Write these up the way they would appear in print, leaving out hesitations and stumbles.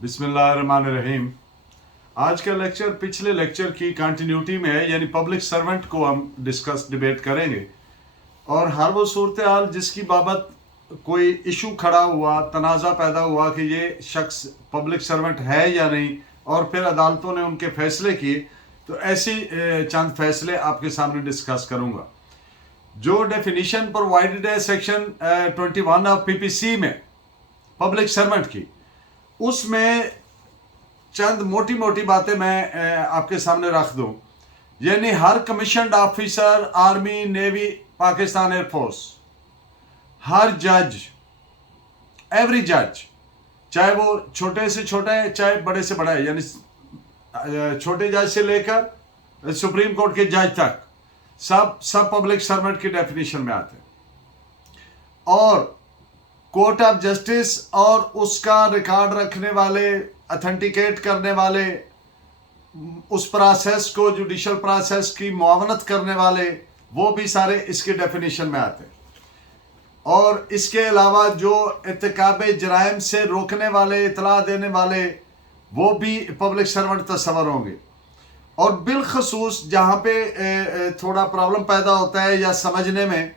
बिस्मिल्लाहिर्रहमानिर्रहीम। आज का लेक्चर पिछले लेक्चर की कंटिन्यूटी में है, यानी पब्लिक सर्वेंट को हम डिबेट करेंगे। और हर वो सूरत हाल जिसकी बाबत कोई इशू खड़ा हुआ, तनाज़ा पैदा हुआ कि ये शख्स पब्लिक सर्वेंट है या नहीं, और फिर अदालतों ने उनके फैसले किए, तो ऐसे चंद फैसले आपके सामने डिस्कस करूँगा। जो डेफिनीशन प्रोवाइडेड है सेक्शन 21 ऑफ PPC में पब्लिक सर्वेंट की, उसमें चंद मोटी मोटी बातें मैं आपके सामने रख दूं। यानी हर commissioned officer, army, navy, Pakistan air force, हर जज, एवरी जज, चाहे वो छोटे से छोटा है चाहे बड़े से बड़ा है, यानी छोटे जज से लेकर सुप्रीम कोर्ट के जज तक, सब पब्लिक सर्वेंट की डेफिनेशन में आते हैं। और कोर्ट ऑफ जस्टिस और उसका रिकॉर्ड रखने वाले, अथेंटिकेट करने वाले, उस प्रोसेस को, जुडिशल प्रोसेस की मुआवनत करने वाले, वो भी सारे इसके डेफिनेशन में आते हैं। और इसके अलावा जो इर्तिकाब जराइम से रोकने वाले, इतला देने वाले, वो भी पब्लिक सर्वेंट तस्वर होंगे। और बिलखसूस जहाँ पे थोड़ा प्रॉब्लम पैदा होता है या समझने में,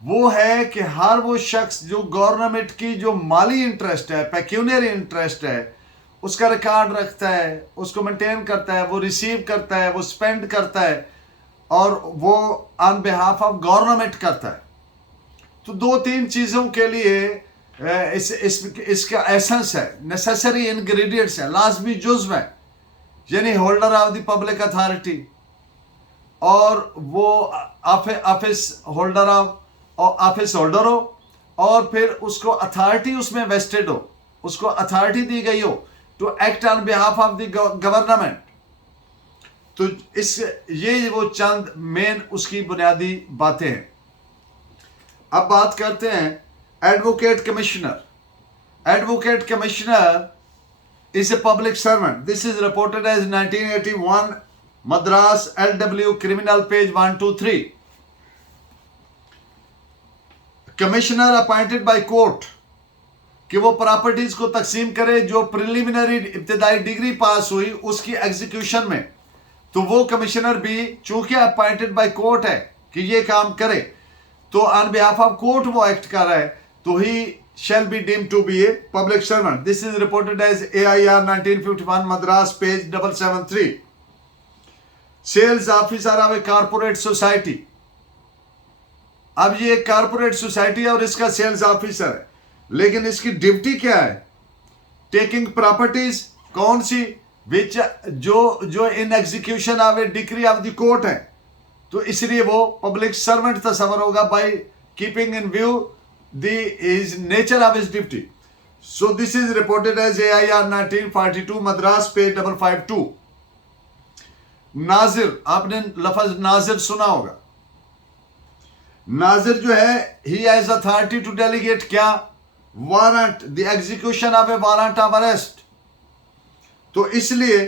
वो है कि हर वो शख्स जो गवर्नमेंट की जो माली इंटरेस्ट है, पेक्यूनियरी इंटरेस्ट है, उसका रिकॉर्ड रखता है, उसको मेंटेन करता है, वो रिसीव करता है, वो स्पेंड करता है, और वो ऑन बिहाफ ऑफ गवर्नमेंट करता है। तो दो तीन चीज़ों के लिए इसका एसेंस है, नेसेसरी इंग्रेडिएंट्स है, लाजमी जुज़्व है। यानी holder of the public authority, और वो office holder of office holder हो, और फिर उसको अथॉरिटी उसमें वेस्टेड हो, उसको अथॉरिटी दी गई हो to act on behalf of the government. तो ये वो चंद मेन उसकी बुनियादी बातें हैं। अब बात करते हैं advocate commissioner. Advocate commissioner is a public servant. This is reported as 1981 Madras LW criminal page 123। Commissioner appointed by court कि वो प्रॉपर्टीज को तकसीम करे जो प्रिलिमिनरी इब्तदाई डिग्री पास हुई उसकी एग्जीक्यूशन में। तो वो कमिश्नर भी चूंकि अपॉइंटेड बाय कोर्ट है कि ये काम करे, तो ऑन बिहाफ ऑफ कोर्ट वो एक्ट कर रहा है, तो ही shall be deemed to be a public servant. This is reported as AIR 1951 Madras page 773. Sales officer of a corporate society. अब ये कारपोरेट सोसाइटी है और इसका सेल्स ऑफिसर है, लेकिन इसकी ड्यूटी क्या है? टेकिंग प्रॉपर्टीज, कौन सी? विच जो in execution of A decree of the court है, तो इसलिए वो पब्लिक सर्वेंट तस्वर होगा by keeping in view his nature of his duty. So this is reported as AIR 1942 Madras page 552. नाजिर, आपने लफ्ज नाजिर सुना होगा। नाजिर जो है, he has authority to delegate क्या? Warrant, the execution of a warrant of arrest। तो इसलिए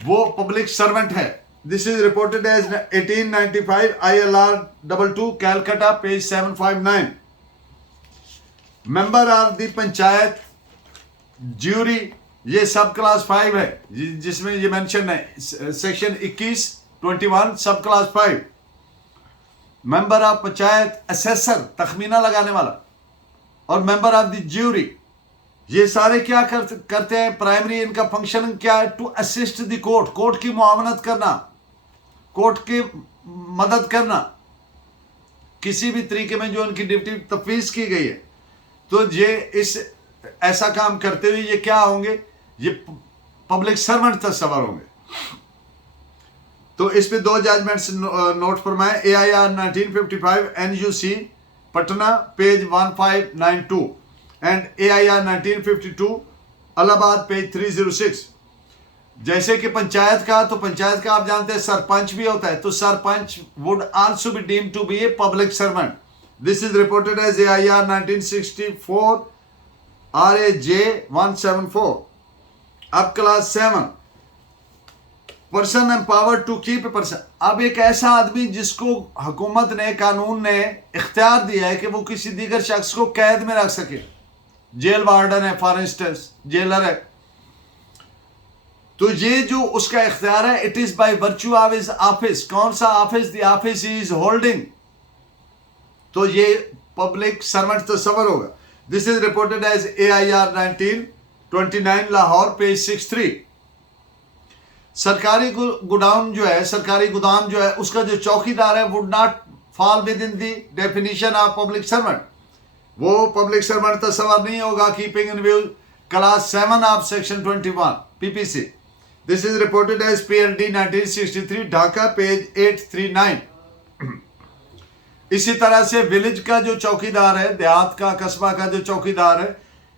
वो पब्लिक सर्वेंट है। This is reported as 1895 ILR 22 Calcutta page 759। Member of the panchayat jury, ये सब क्लास 5 है, जिसमें ये मेंशन है section 21 sub class 5। Member of panchayat, assessor, तखमीना लगाने वाला, और मेंबर ऑफ द ज्यूरी, ये सारे क्या करते हैं? प्राइमरी इनका फंक्शन क्या है? To assist the court, court की मुआवनत करना, कोर्ट की मदद करना किसी भी तरीके में जो उनकी ड्यूटी तफवीज की गई है। तो ये इस ऐसा काम करते हुए ये क्या होंगे? ये पब्लिक सर्वेंट तस्वर होंगे। तो इस पे दो जजमेंट्स नोट फरमाए। AIR 1955 NUC Patna page 1592 and AIR 1952 Allahabad page 306। जैसे कि पंचायत का, तो पंचायत का आप जानते हैं सरपंच भी होता है, तो sarpanch would also be deemed to be a public servant. This is reported as AIR 1964 RAJ 174। अब class 7, person empowered to keep a person. अब एक ऐसा आदमी जिसको हुकूमत ने, कानून ने इख्तियार दिया है कि वो किसी दीगर शख्स को कैद में रख सके। जेल वार्डन है, फॉर इंस्टेंस जेलर है, तो ये जो उसका इख्तियार है, it is by virtue of his office. कौन सा ऑफिस? द ऑफिस ही इज होल्डिंग। तो ये पब्लिक सर्वेंट तस्वर होगा। This is reported as AIR 1929 Lahore, page 63। सरकारी गोडाउन जो है, सरकारी गोदाम जो है, उसका जो चौकीदार है would not fall within the definition of public servant. वो पब्लिक सर्वेंट तस्वर नहीं होगा। Keeping in view class 7 of section 21 PPC। This is reported as PLD 1963 Dhaka, page 839। इसी तरह से विलेज का जो चौकीदार है, देहात का, कस्बा का जो चौकीदार है,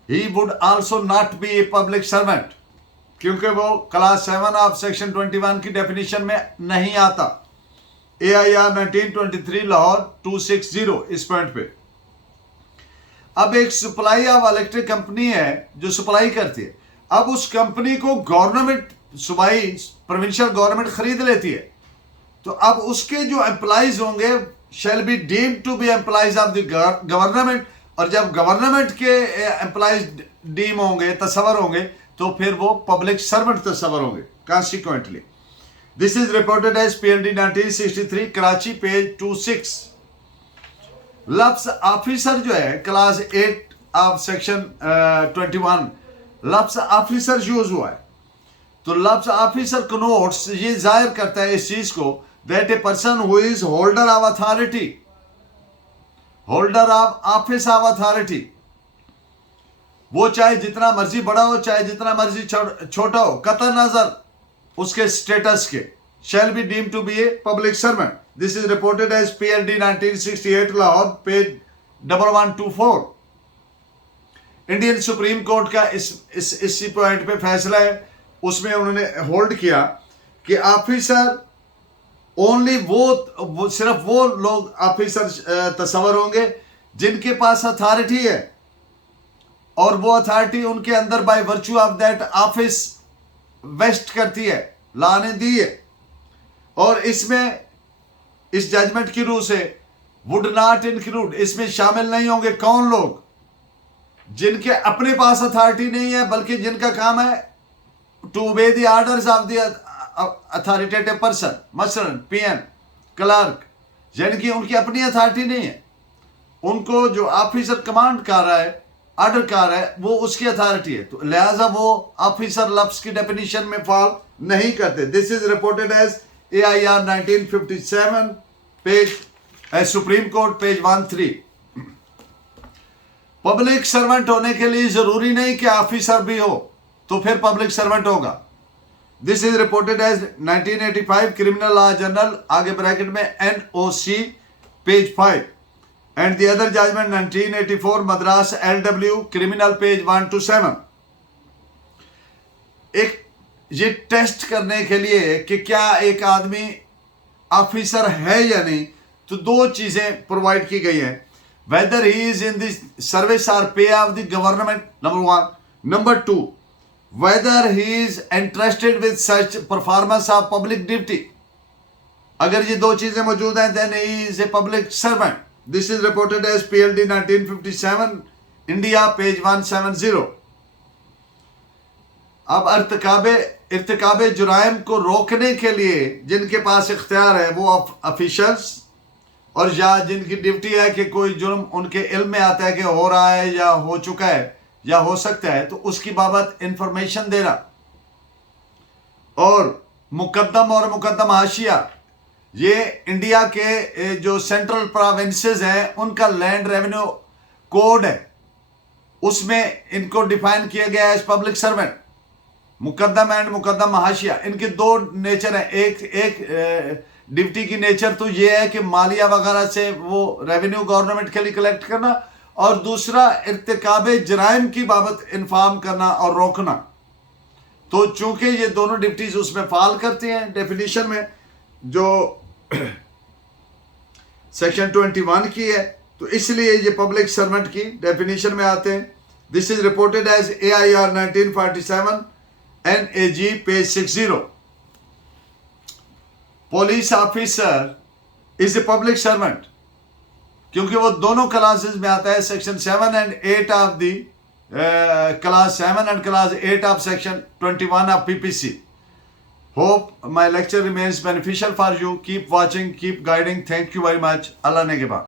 he would also not be a public servant, क्योंकि वो क्लास 7 ऑफ सेक्शन 21 की डेफिनेशन में नहीं आता। AIR 1923 लाहौर 260 इस पॉइंट पे। अब एक सप्लाई ऑफ इलेक्ट्रिक कंपनी है जो सप्लाई करती है। अब उस कंपनी को गवर्नमेंट, सूबाई प्रोविंशियल गवर्नमेंट खरीद लेती है। तो अब उसके जो एम्प्लॉइज होंगे shall be deemed to be employees of the government. और जब गवर्नमेंट के एम्प्लॉइज डीम होंगे, तस्वर होंगे, तो फिर वो पब्लिक सर्वेंट तस्वर होंगे consequently. This is reported as PLD 1963 Karachi, page 26। लफ्ज ऑफिसर जो है क्लास 8 ऑफ सेक्शन 21, लफ्ज ऑफिसर यूज हुआ है। तो लफ्ज ऑफिसर कनोट्स, ये जाहिर करता है इस चीज को, that a person who is holder of authority, holder of office of authority, वो चाहे जितना मर्जी बड़ा हो, चाहे जितना मर्जी छोटा हो, कतई नजर उसके स्टेटस के, shall be deem to be a public servant. This is reported as PLD 1968 Lahore, page 1124। Indian Supreme Court का इसी पॉइंट पे फैसला है। उसमें उन्होंने होल्ड किया कि ऑफिसर ओनली वो सिर्फ वो लोग ऑफिसर तस्वर होंगे जिनके पास अथॉरिटी है, और वो अथॉरिटी उनके अंदर by virtue of that office vest करती है, लॉ ने दी है। और इसमें इस जजमेंट की रूह से वुड नॉट इंक्लूड, इसमें शामिल नहीं होंगे कौन लोग? जिनके अपने पास अथॉरिटी नहीं है, बल्कि जिनका काम है to obey the orders of the authoritative person, मसलन PM, क्लर्क, यानी कि उनकी अपनी अथॉरिटी नहीं है। उनको जो ऑफिसर कमांड कर रहा है, ऑर्डर कर रहा है, वो उसकी अथॉरिटी है, तो लिहाजा वो ऑफिसर लफ्ज की डेफिनेशन में फॉल नहीं करते। This is reported as AIR 1957 page Supreme Court, page 13। Public servant होने के लिए जरूरी नहीं कि ऑफिसर भी हो तो फिर पब्लिक सर्वेंट होगा। This is reported as 1985 criminal law journal, आगे ब्रैकेट में NOC, page 5, and the other judgment 1984 Madras LW criminal, page 1 to 7। एक ये टेस्ट करने के लिए कि क्या एक आदमी ऑफिसर है या नहीं, तो दो चीजें प्रोवाइड की गई हैं। Weather he is in the service और पे of the government, number 1। Number 2, whether he is entrusted with such performance of public duty। अगर ये दो चीजें मौजूद हैं, then he is a public servant। This is reported as PLD 1957 India, page 170। अब इर्तिकाबे जुराइम को रोकने के लिए जिनके पास इख्तियार है वो ऑफिशल्स, और या जिनकी ड्यूटी है कि कोई जुर्म उनके इल्म में आता है कि हो रहा है या हो चुका है या हो सकता है, तो उसकी बाबत इंफॉर्मेशन देना। और मुकद्दम और मुकद्दम हाशिया, ये इंडिया के जो सेंट्रल प्रोविंसेस हैं उनका लैंड रेवेन्यू कोड है, उसमें इनको डिफाइन किया गया है एज पब्लिक सर्वेंट। मुकद्दम एंड मुकद्दम हाशिया, इनके दो नेचर हैं। एक ड्यूटी की नेचर तो ये है कि मालिया वगैरह से वो रेवेन्यू गवर्नमेंट के लिए कलेक्ट करना, और दूसरा इर्तिकाबे जराइम की बाबत इन्फॉर्म करना और रोकना। तो चूंकि ये दोनों ड्यूटीज उसमें फॉल करती हैं डेफिनेशन में जो सेक्शन 21 की है, तो इसलिए ये पब्लिक सर्वेंट की डेफिनेशन में आते हैं। This is reported as AIR 1947 NAG, page 60। Police officer is a public servant क्योंकि वो दोनों क्लासेस में आता है, section 7 and 8 of the class 7 and class 8 of section 21 of PPC। Hope my lecture remains beneficial for you. Keep watching, keep guiding. Thank you very much. Allah Negeba.